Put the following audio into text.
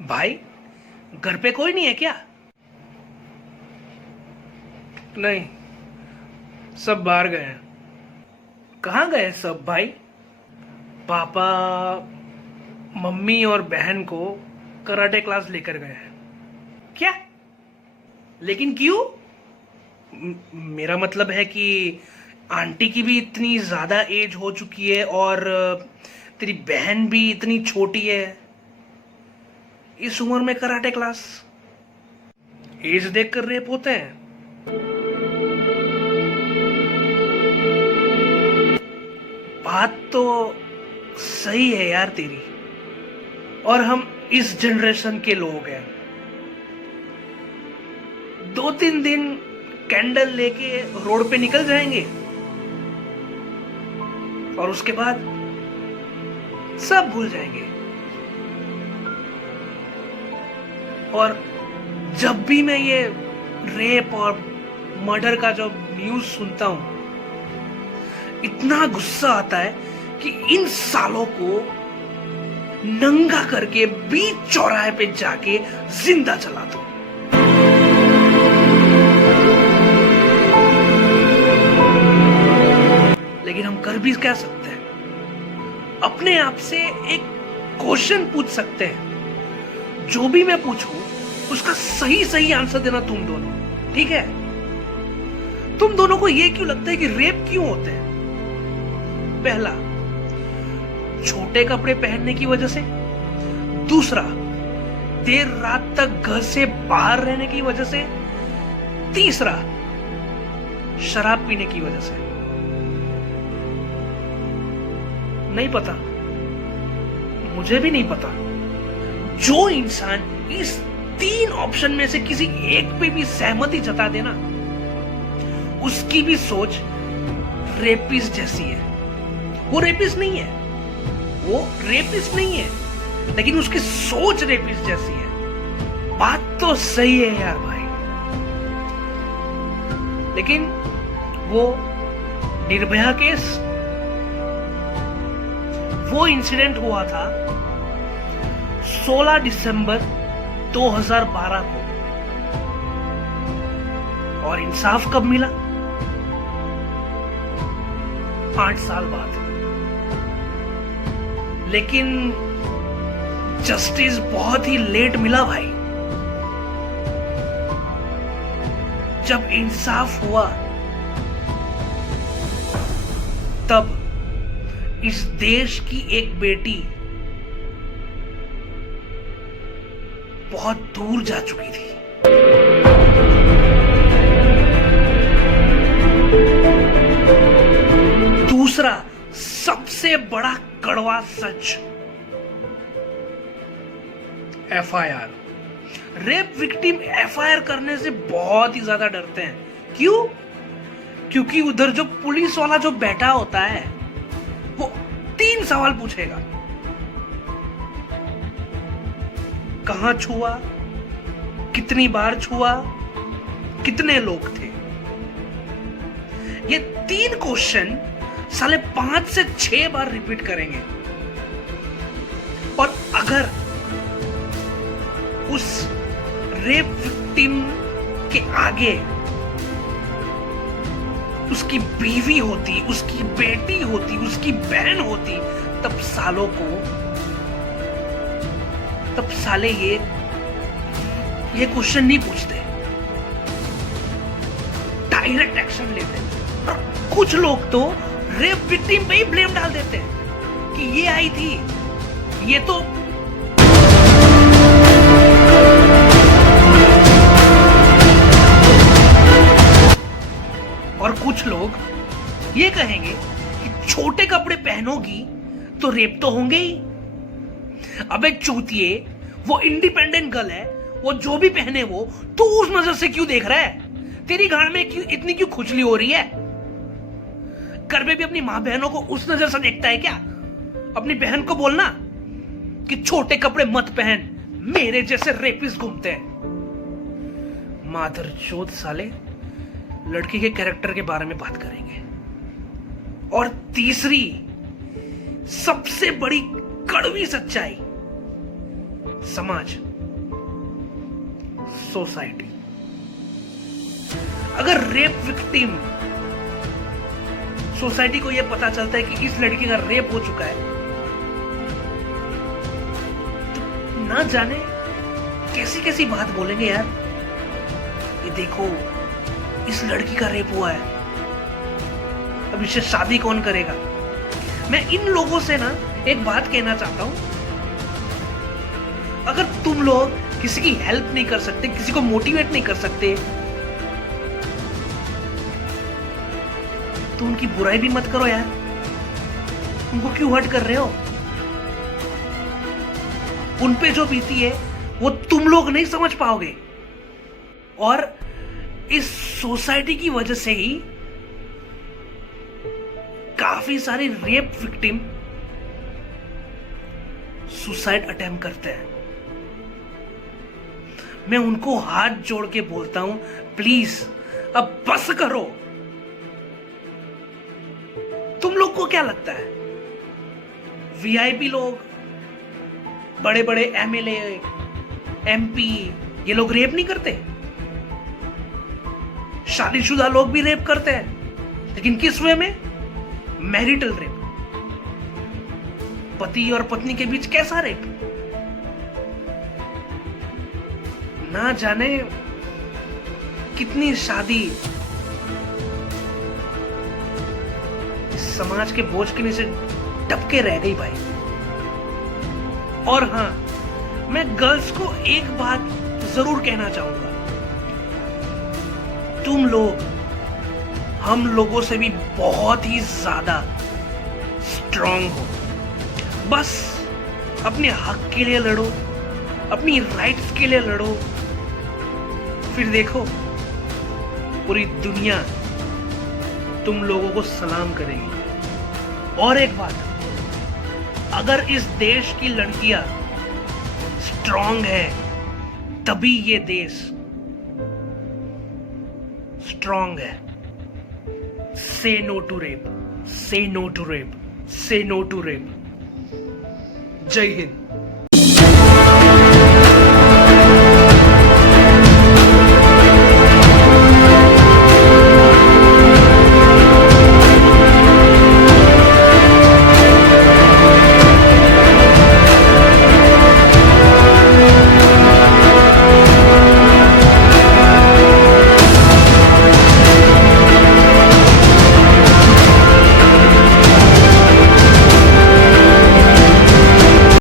भाई, घर पे कोई नहीं है क्या? नहीं, सब बाहर गए हैं। कहाँ गए सब भाई? पापा मम्मी और बहन को कराटे क्लास लेकर गए हैं। क्या? लेकिन क्यों? मेरा मतलब है कि आंटी की भी इतनी ज्यादा एज हो चुकी है और तेरी बहन भी इतनी छोटी है, इस उम्र में कराटे क्लास? एज देख कर रेप होते हैं? बात तो सही है यार तेरी, और हम इस जनरेशन के लोग हैं। 2-3 दिन कैंडल लेके रोड पे निकल जाएंगे और उसके बाद सब भूल जाएंगे। और जब भी मैं ये रेप और मर्डर का जब न्यूज सुनता हूं, इतना गुस्सा आता है कि इन सालों को नंगा करके बीच चौराहे पे जाके जिंदा जला दो। लेकिन हम कर भी क्या सकते हैं? अपने आप से एक क्वेश्चन पूछ सकते हैं, जो भी मैं पूछूं उसका सही सही आंसर देना तुम दोनों, ठीक है? तुम दोनों को यह क्यों लगता है कि रेप क्यों होते हैं? पहला, छोटे कपड़े पहनने की वजह से। दूसरा, देर रात तक घर से बाहर रहने की वजह से। तीसरा, शराब पीने की वजह से। नहीं पता, मुझे भी नहीं पता। जो इंसान इस 3 ऑप्शन में से किसी एक पे भी सहमति जता देना, उसकी भी सोच रेपिस्ट जैसी है। वो रेपिस्ट नहीं है, लेकिन उसकी सोच रेपिस्ट जैसी है। बात तो सही है यार भाई, लेकिन वो निर्भया केस, वो इंसिडेंट हुआ था 16 दिसंबर 2012 को, और इंसाफ कब मिला? 8 साल बाद। लेकिन जस्टिस बहुत ही लेट मिला भाई। जब इंसाफ हुआ, तब इस देश की एक बेटी बहुत दूर जा चुकी थी। दूसरा सबसे बड़ा कड़वा सच, एफआईआर। रेप विक्टिम एफआईआर करने से बहुत ही ज्यादा डरते हैं। क्यों? क्योंकि उधर जो पुलिस वाला जो बैठा होता है, वो 3 सवाल पूछेगा। कहां छुआ, कितनी बार छुआ, कितने लोग थे। ये 3 क्वेश्चन साले 5 से 6 बार रिपीट करेंगे। और अगर उस रेप विक्टिम के आगे उसकी बीवी होती, उसकी बेटी होती, उसकी बहन होती, तब साले ये क्वेश्चन नहीं पूछते, डायरेक्ट एक्शन लेते। और कुछ लोग तो रेप विक्टिम पे ही ब्लेम डाल देते हैं कि ये आई थी, ये तो और कुछ लोग ये कहेंगे कि छोटे कपड़े पहनोगी तो रेप तो होंगे ही। अबे चूतिए, वो इंडिपेंडेंट गर्ल है, वो जो भी पहने वो, तू उस नजर से क्यों देख रहा है? तेरी गांड में इतनी क्यों खुजली हो रही है? घर में भी अपनी मां बहनों को उस नजर से देखता है क्या? अपनी बहन को बोलना कि छोटे कपड़े मत पहन, मेरे जैसे रेपिस्ट घूमते हैं। मादरचोद साले, लड़की के कैरेक्टर के बारे में बात करेंगे। और तीसरी सबसे बड़ी कड़वी सच्चाई, समाज सोसाइटी। अगर रेप विक्टिम सोसाइटी को यह पता चलता है कि इस लड़की का रेप हो चुका है, तो ना जाने कैसी कैसी बात बोलेंगे यार। ये देखो, इस लड़की का रेप हुआ है, अब इससे शादी कौन करेगा। मैं इन लोगों से ना एक बात कहना चाहता हूं, अगर तुम लोग किसी की हेल्प नहीं कर सकते, किसी को मोटिवेट नहीं कर सकते, तो उनकी बुराई भी मत करो यार। उनको क्यों हर्ट कर रहे हो? उन पे जो बीती है वो तुम लोग नहीं समझ पाओगे। और इस सोसाइटी की वजह से ही काफी सारे रेप विक्टिम सुसाइड अटेम्प्ट करते हैं। मैं उनको हाथ जोड़ के बोलता हूं, प्लीज अब बस करो। तुम लोग को क्या लगता है वीआईपी लोग, बड़े बड़े एमएलए, एमपी, ये लोग रेप नहीं करते? शादीशुदा लोग भी रेप करते हैं, लेकिन किस वे में? Marital rape. पति और पत्नी के बीच कैसा रेप? ना जाने कितनी शादी समाज के बोझ के नीचे टपके रह गई भाई। और हां, मैं गर्ल्स को एक बात जरूर कहना चाहूंगा, तुम लोग हम लोगों से भी बहुत ही ज्यादा स्ट्रांग हो। बस अपने हक के लिए लड़ो, अपनी राइट्स के लिए लड़ो, फिर देखो पूरी दुनिया तुम लोगों को सलाम करेगी। और एक बात, अगर इस देश की लड़कियां स्ट्रांग है तभी ये देश स्ट्रांग है। से नो टू रेप, से नो टू रेप, से नो टू रेप। जय हिंद।